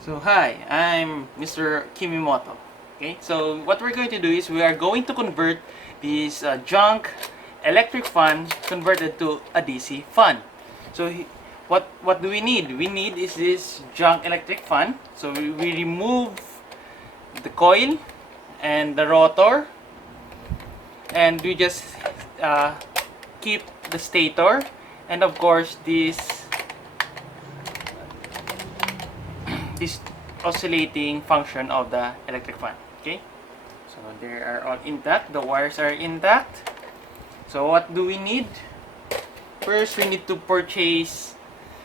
So hi, I'm Mr. Kimimoto. Okay, so what we're going to do is we are going to convert this junk electric fan converted to a DC fan. So what do we need? We need is this junk electric fan. So we remove the coil and the rotor, and we just uh, keep the stator, and of course this oscillating function of the electric fan. Okay, so they are all intact, the wires are intact. So what do we need? First, we need to purchase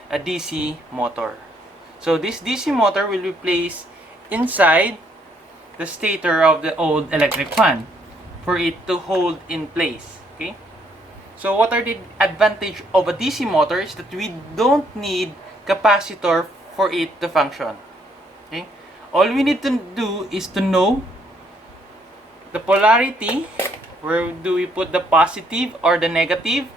a DC motor. So this DC motor will be placed inside the stator of the old electric fan for it to hold in place. Okay, so what are the advantage of a DC motor is that we don't need capacitor for it to function. Okay, all we need to do is to know the polarity, where do we put the positive or the negative,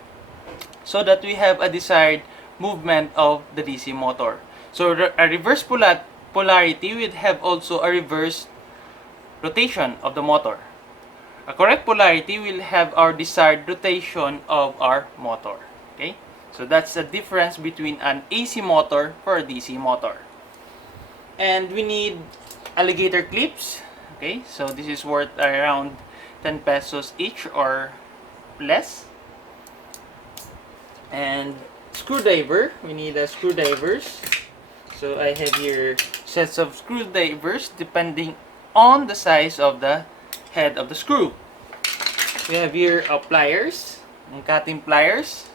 so that we have a desired movement of the DC motor. So a reverse polarity will have also a reverse rotation of the motor. A correct polarity will have our desired rotation of our motor. Okay, so that's the difference between an AC motor for a DC motor. And we need alligator clips. Okay, so this is worth around 10 pesos each or less. And screwdriver, we need a screwdrivers. So I have here sets of screwdrivers depending on the size of the head of the screw. We have here pliers, cutting pliers,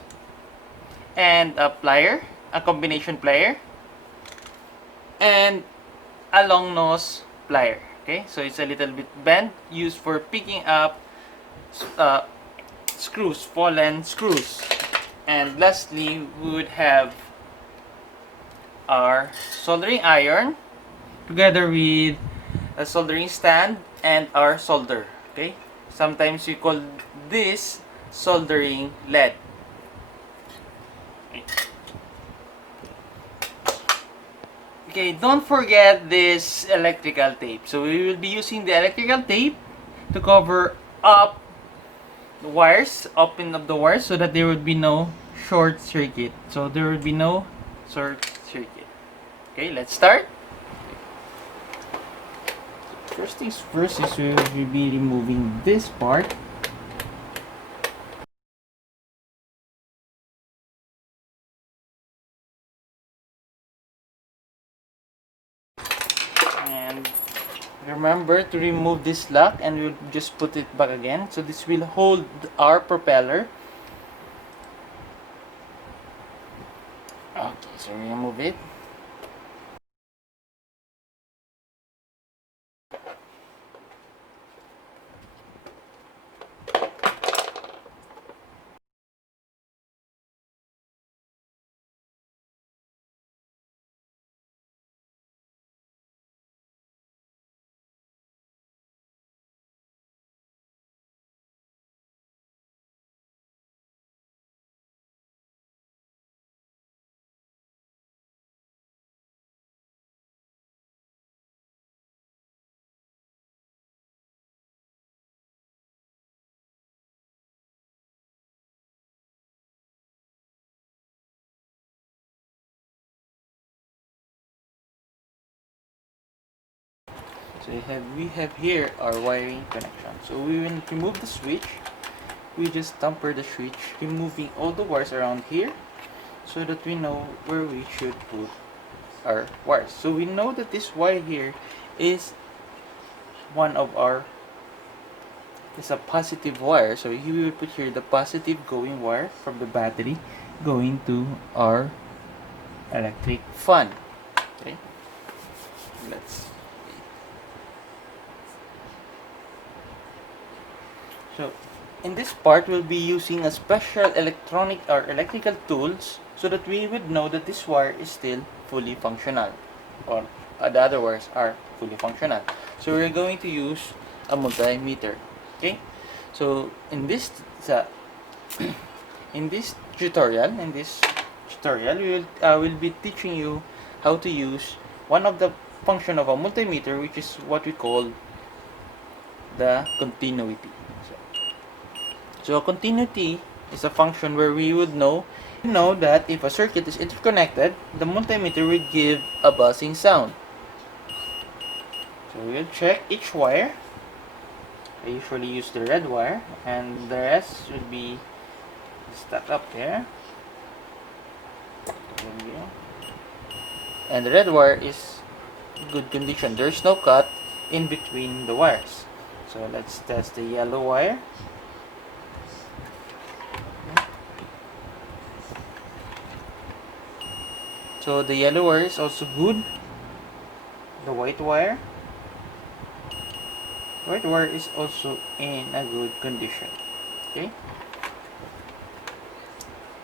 and a plier, a combination plier, and a long nose plier. Okay, so it's a little bit bent, used for picking up screws, fallen screws. And lastly, we would have our soldering iron together with a soldering stand and our solder. Okay, sometimes we call this soldering lead. Okay, don't forget this electrical tape. So we will be using the electrical tape to cover up the wires, open up the wires, so that there would be no short circuit. So there would be no short circuit. Okay, let's start. First things first is we will be removing this part. And remember to remove this lock, and we'll just put it back again. So this will hold our propeller. Okay, so remove it. So we have here our wiring connection. So we will remove the switch. We just tamper the switch, removing all the wires around here, so that we know where we should put our wires. So we know that this wire here is one of our is a positive wire. So we will put here the positive going wire from the battery going to our electric fan. Okay, let's. So in this part, we'll be using a special electronic or electrical tools, so that we would know that this wire is still fully functional, or the other wires are fully functional. So we're going to use a multimeter. Okay, so in this in this tutorial, we will be teaching you how to use one of the function of a multimeter, which is what we call the continuity. So continuity is a function where we would know that if a circuit is interconnected, the multimeter will give a buzzing sound. So we'll check each wire. I usually use the red wire, and the rest should be stuck up there. And the red wire is in good condition. There's no cut in between the wires. So let's test the yellow wire. So the yellow wire is also good. The white wire is also in a good condition. Okay.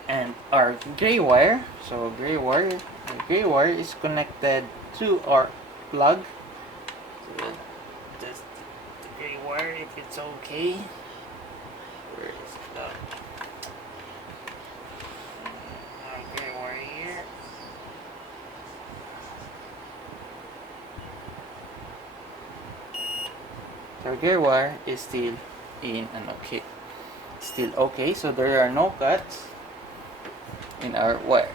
And our gray wire, the gray wire is connected to our plug. So we'll test the gray wire if it's okay. Where is the gray wire here? So gray wire is still in an okay. Still okay, so there are no cuts in our wire.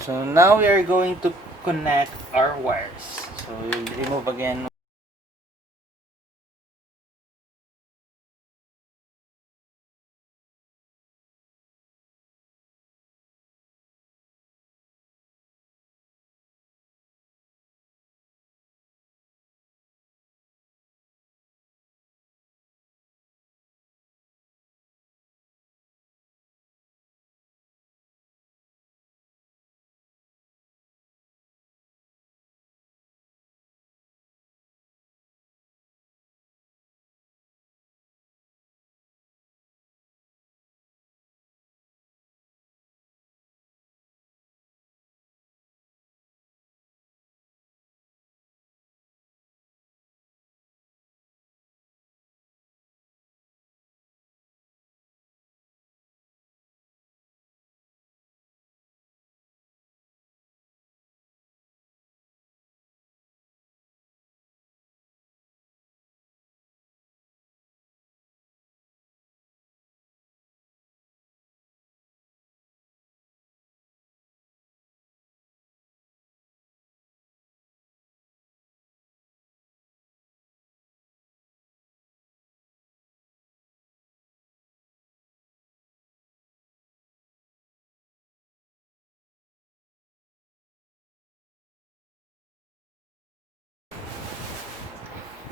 So now we are going to connect our wires. So we'll remove again.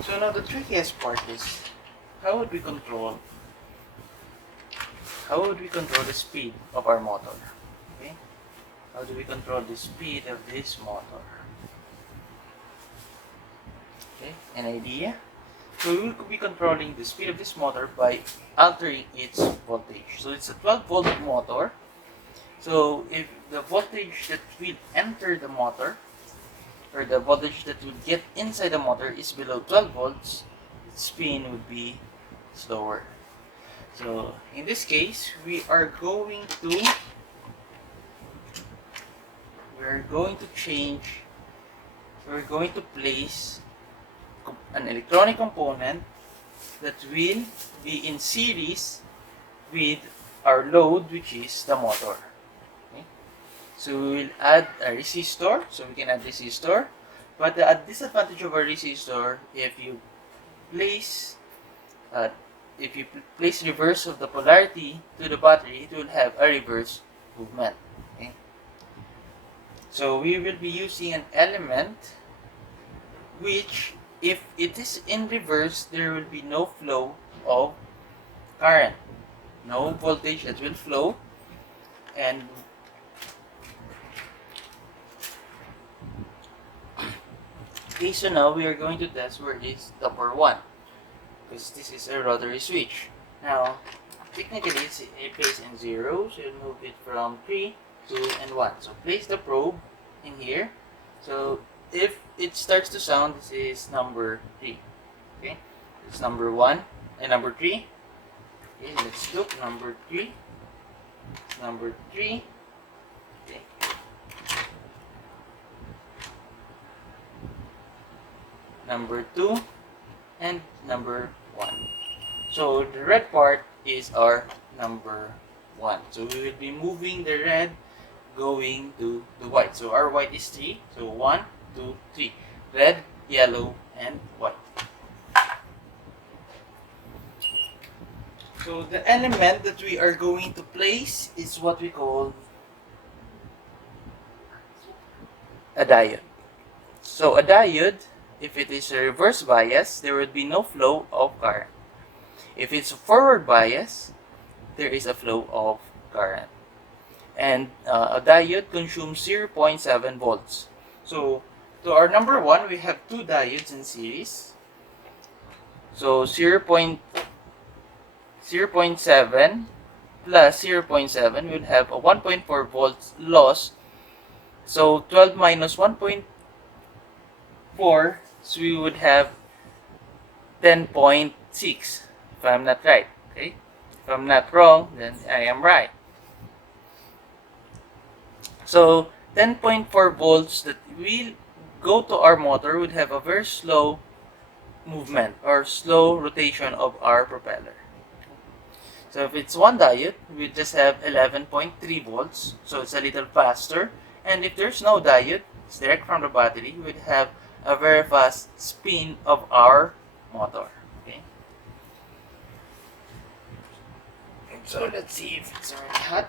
So now the trickiest part is how would we control the speed of our motor? Okay? How do we control the speed of this motor? Okay, an idea? So we will be controlling the speed of this motor by altering its voltage. So it's a 12-volt motor. So if the voltage that will enter the motor, or the voltage that will get inside the motor, is below 12 volts, its spin would be slower. So in this case, we are going to place an electronic component that will be in series with our load, which is the motor. Okay? So we will add a resistor. So we can add resistor, but the disadvantage of a resistor, if you place reverse of the polarity to the battery, it will have a reverse movement. Okay? So we will be using an element which, if it is in reverse, there will be no flow of current, no voltage that will flow. And okay, so now we are going to test where is the power 1, because this is a rotary switch. Now technically it plays in 0, so you'll move it from 3, 2, and 1. So place the probe in here. So if it starts to sound, this is number 3. Okay, it's number 1 and number 3. Okay, let's look. Number 3. Number 3. Okay. number 2, and number 1. So the red part is our number 1. So we will be moving the red going to the white. So our white is 3. So 1, 2, 3. Red, yellow, and white. So the element that we are going to place is what we call a diode. So a diode, if it is a reverse bias, there would be no flow of current. If it's a forward bias, there is a flow of current. And a diode consumes 0.7 volts. So to our number 1, we have two diodes in series. So 0.7 plus 0.7 will have a 1.4 volts loss. So 12 minus 1.4, so we would have 10.6, if I'm not right. Okay? If I'm not wrong, then I am right. So 10.4 volts that will go to our motor would have a very slow movement or slow rotation of our propeller. So if it's one diode, we just have 11.3 volts, so it's a little faster. And if there's no diode, it's direct from the battery, we'd have a very fast spin of our motor. Okay. So let's see if it's already hot.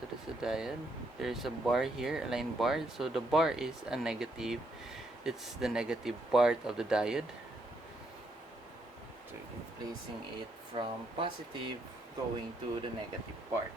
So this is a diode. There's a bar here, a line bar. So the bar is a negative. It's the negative part of the diode. So placing it from positive going to the negative part.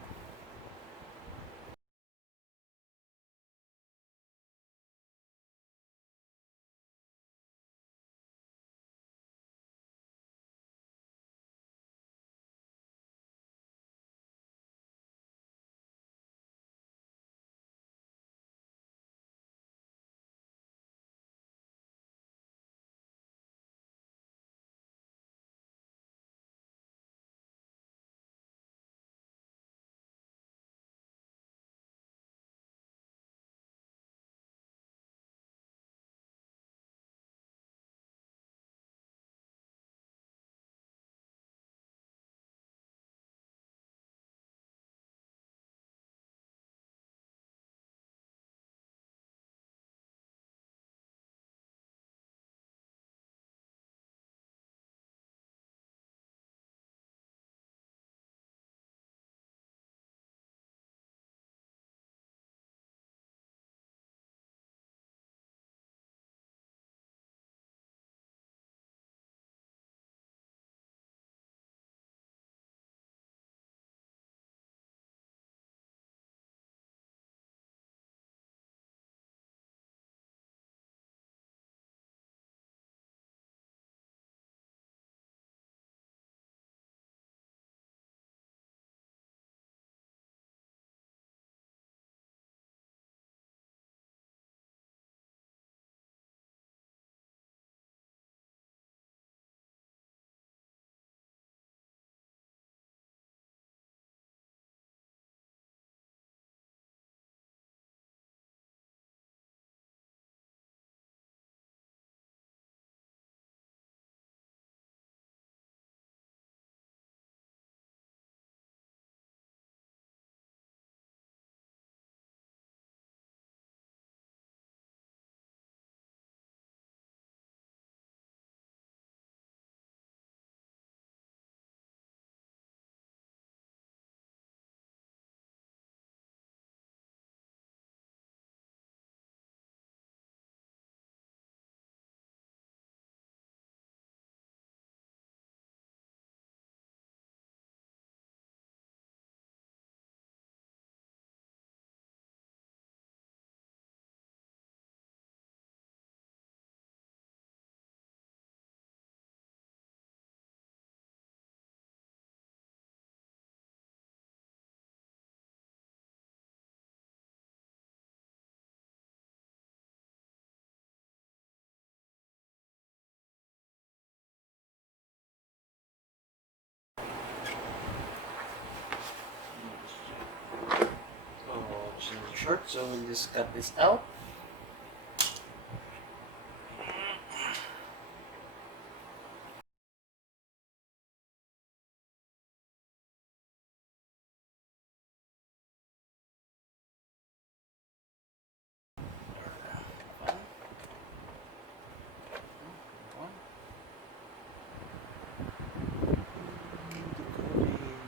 short, so we'll just cut this out.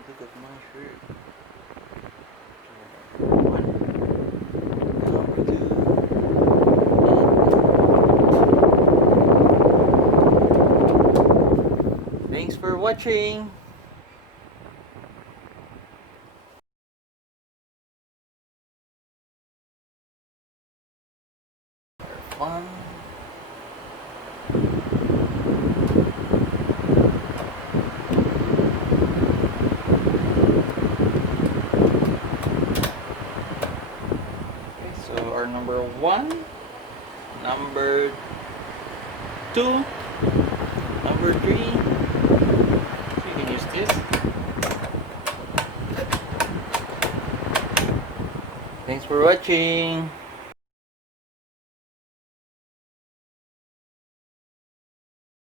Look at my shirt. Thanks for watching. Fun. So our number 1, number 2, number 3. So you can use this. Thanks for watching.